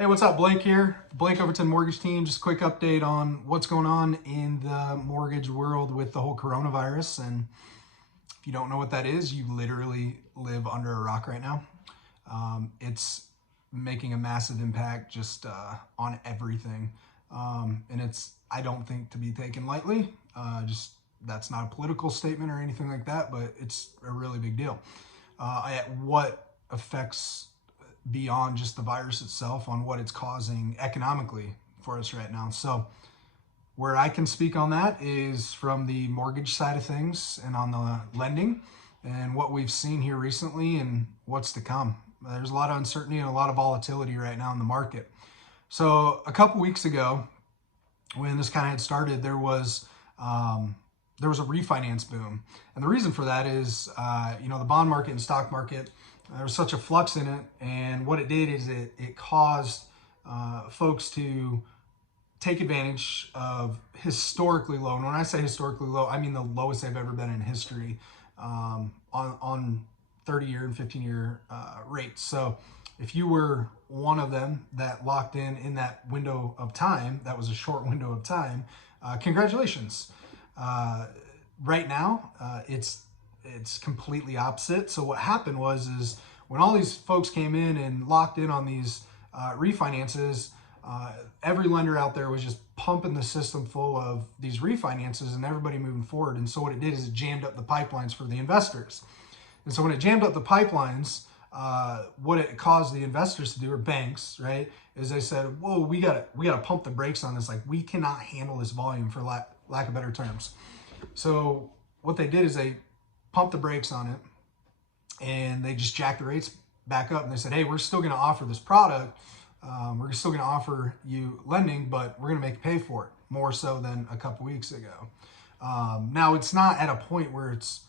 Hey, what's up? Blake here, Blake Overton Mortgage Team. Just a quick update on what's going on in the mortgage world with the whole coronavirus. And if you don't know what that is, you literally live under a rock right now. It's making a massive impact just on everything. And it's, I don't think, to be taken lightly. That's not a political statement or anything like that, but it's a really big deal. At what affects beyond just the virus itself on what it's causing economically for us right now. So where I can speak on that is from the mortgage side of things and on the lending and what we've seen here recently and what's to come. There's a lot of uncertainty and a lot of volatility right now in the market. So a couple weeks ago, when this kind of had started, there was a refinance boom. And the reason for that is, the bond market and stock market, there was such a flux in it, and what it did is it caused folks to take advantage of historically low, and when I say historically low, I mean the lowest they've ever been in history on 30-year and 15-year rates. So if you were one of them that locked in that window of time, that was a short window of time, congratulations. Right now, it's completely opposite. So what happened is when all these folks came in and locked in on these refinances, every lender out there was just pumping the system full of these refinances and everybody moving forward. And so what it did is it jammed up the pipelines for the investors. And so when it jammed up the pipelines, what it caused the investors to do, or banks, right, is they said, whoa, we gotta pump the brakes on this. Like, we cannot handle this volume, for lack of better terms. So what they did is they pumped the brakes on it and they just jacked the rates back up, and they said, hey, we're still going to offer this product. We're still going to offer you lending, but we're going to make you pay for it more so than a couple weeks ago. Now it's not at a point where it's,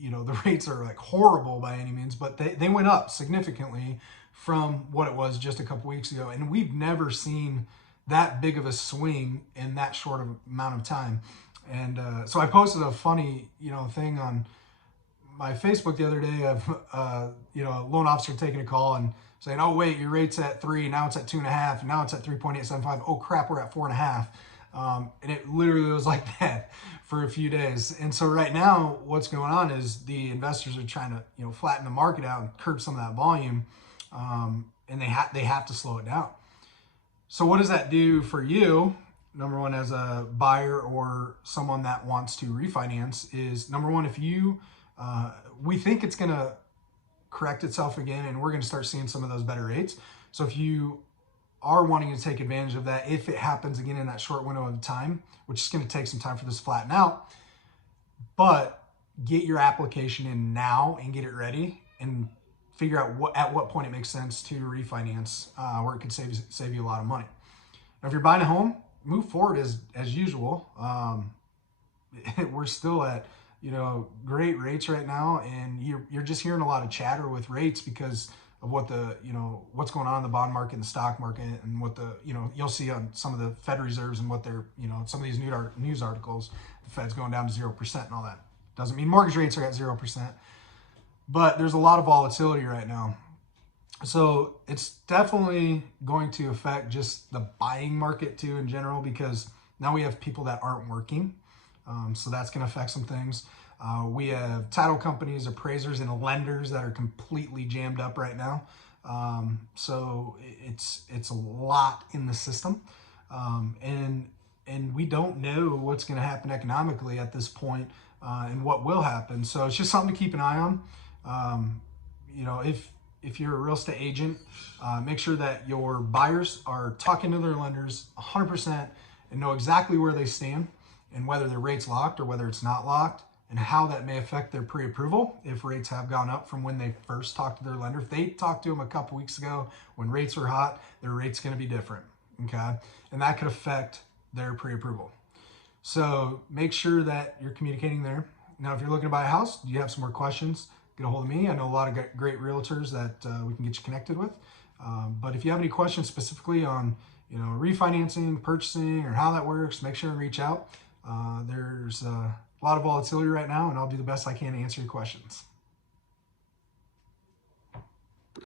the rates are like horrible by any means, but they went up significantly from what it was just a couple weeks ago. And we've never seen that big of a swing in that short of amount of time. And so I posted a funny, thing on my Facebook the other day of, a loan officer taking a call and saying, oh, wait, your rate's at 3, now it's at 2.5, and now it's at 3.875. Oh, crap, we're at 4.5. And it literally was like that for a few days. And so right now, what's going on is the investors are trying to, flatten the market out and curb some of that volume. And they have to slow it down. So what does that do for you? Number one, as a buyer or someone that wants to refinance, is number one, if you, we think it's going to correct itself again and we're going to start seeing some of those better rates. So if you are wanting to take advantage of that, if it happens again in that short window of time, which is going to take some time for this to flatten out, but get your application in now and get it ready and figure out at what point it makes sense to refinance, where it could save you a lot of money. Now, if you're buying a home, move forward as usual. We're still at great rates right now, and you're just hearing a lot of chatter with rates because of what what's going on in the bond market and the stock market, and what you'll see on some of the Fed reserves and what they're some of these news articles, the Fed's going down to 0% and all that. Doesn't mean mortgage rates are at 0%, but there's a lot of volatility right now. So it's definitely going to affect just the buying market too in general, because now we have people that aren't working. So that's going to affect some things. We have title companies, appraisers, and lenders that are completely jammed up right now. So it's a lot in the system. And we don't know what's going to happen economically at this point, and what will happen. So it's just something to keep an eye on. If you're a real estate agent, make sure that your buyers are talking to their lenders 100% and know exactly where they stand and whether their rate's locked or whether it's not locked, and how that may affect their pre-approval if rates have gone up from when they first talked to their lender. If they talked to them a couple weeks ago when rates were hot, their rate's going to be different, okay? And that could affect their pre-approval. So make sure that you're communicating there. Now, if you're looking to buy a house, do you have some more questions, get a hold of me. I know a lot of great realtors that we can get you connected with. But if you have any questions specifically on refinancing, purchasing, or how that works, make sure and reach out. There's a lot of volatility right now, and I'll do the best I can to answer your questions.